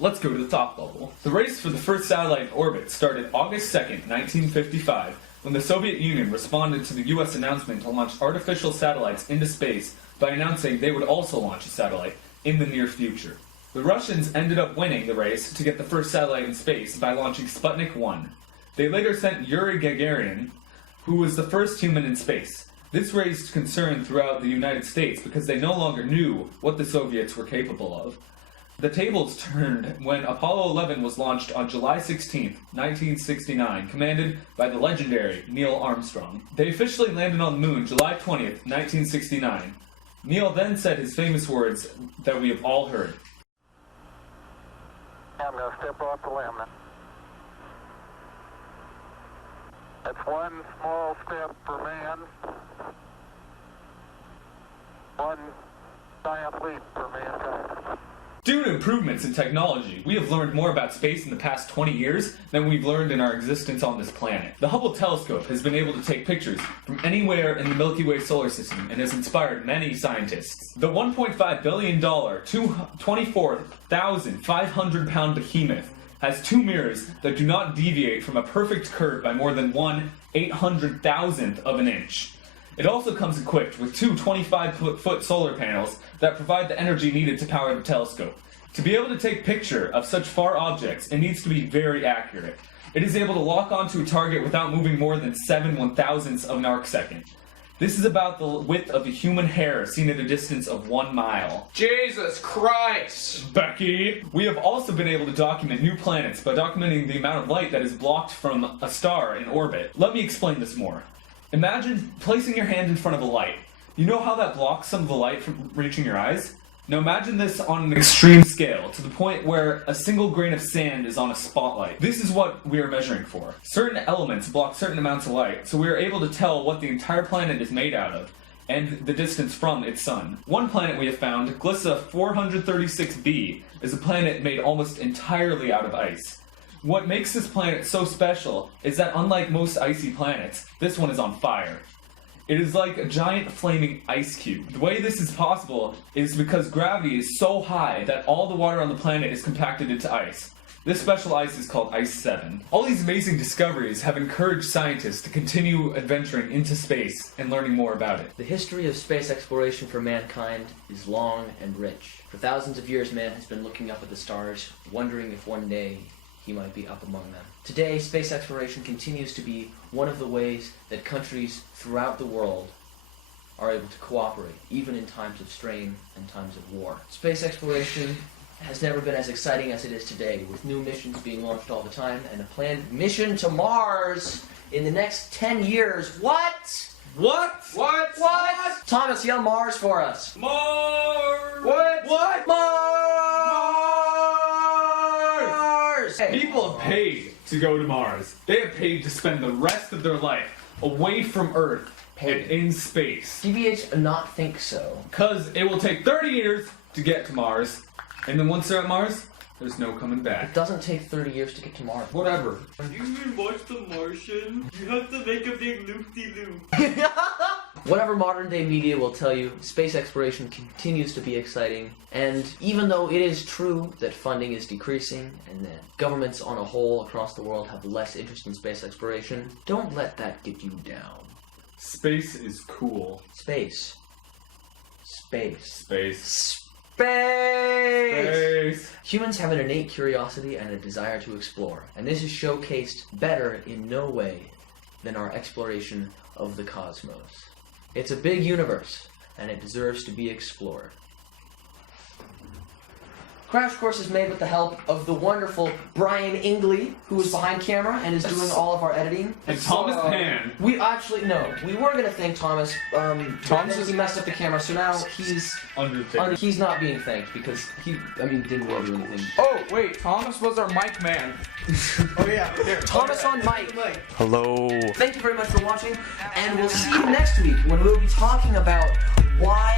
Let's go to the top level. The race for the first satellite in orbit started August 2nd, 1955, when the Soviet Union responded to the US announcement to launch artificial satellites into space by announcing they would also launch a satellite in the near future. The Russians ended up winning the race to get the first satellite in space by launching Sputnik 1. They later sent Yuri Gagarin, who was the first human in space. This raised concern throughout the United States because they no longer knew what the Soviets were capable of. The tables turned when Apollo 11 was launched on July 16, 1969, commanded by the legendary Neil Armstrong. They officially landed on the moon July 20, 1969. Neil then said his famous words that we have all heard. I'm going to step off the limb. That's one small step for man, one giant leap for mankind. Due to improvements in technology, we have learned more about space in the past 20 years than we've learned in our existence on this planet. The Hubble telescope has been able to take pictures from anywhere in the Milky Way solar system and has inspired many scientists. The $1.5 billion, 24,500-pound behemoth has two mirrors that do not deviate from a perfect curve by more than 1/800,000th of an inch. It also comes equipped with two 25-foot solar panels that provide the energy needed to power the telescope. To be able to take picture of such far objects, it needs to be very accurate. It is able to lock onto a target without moving more than 7/1000ths of an arcsecond. This is about the width of a human hair seen at a distance of 1 mile. Jesus Christ! Becky! We have also been able to document new planets by documenting the amount of light that is blocked from a star in orbit. Let me explain this more. Imagine placing your hand in front of a light. You know how that blocks some of the light from reaching your eyes? Now imagine this on an extreme scale, to the point where a single grain of sand is on a spotlight. This is what we are measuring for. Certain elements block certain amounts of light, so we are able to tell what the entire planet is made out of, and the distance from its sun. One planet we have found, Glissa 436b, is a planet made almost entirely out of ice. What makes this planet so special is that unlike most icy planets, this one is on fire. It is like a giant flaming ice cube. The way this is possible is because gravity is so high that all the water on the planet is compacted into ice. This special ice is called Ice 7. All these amazing discoveries have encouraged scientists to continue adventuring into space and learning more about it. The history of space exploration for mankind is long and rich. For thousands of years, man has been looking up at the stars, wondering if one day he might be up among them. Today, space exploration continues to be one of the ways that countries throughout the world are able to cooperate, even in times of strain and times of war. Space exploration has never been as exciting as it is today, with new missions being launched all the time, and a planned mission to Mars in the next 10 years. What? What? What? What? Thomas, yell Mars for us. Mars! What? Mars! Hey. People have paid to go to Mars. They have paid to spend the rest of their life away from Earth and in space. TBH, not think so. Because it will take 30 years to get to Mars, and then once they're at Mars, there's no coming back. It doesn't take 30 years to get to Mars. Whatever. Have you even watched The Martian? You have to make a big loop-de-loop. Whatever modern day media will tell you, space exploration continues to be exciting, and even though it is true that funding is decreasing and that governments on a whole across the world have less interest in space exploration, don't let that get you down. Space is cool. Space. Space. Space. Space! Humans have an innate curiosity and a desire to explore, and this is showcased better in no way than our exploration of the cosmos. It's a big universe, and it deserves to be explored. Crash Course is made with the help of the wonderful Brian Ingley, who is behind camera and is doing all of our editing. And Thomas Pan. We actually, no, we were going to thank Thomas. He messed up the camera, so now he's he's not being thanked because he, didn't really do anything. Oh, wait, Thomas was our mic man. Oh yeah, here. Thomas on mic. Hello. Thank you very much for watching, and we'll see you next week when we'll be talking about why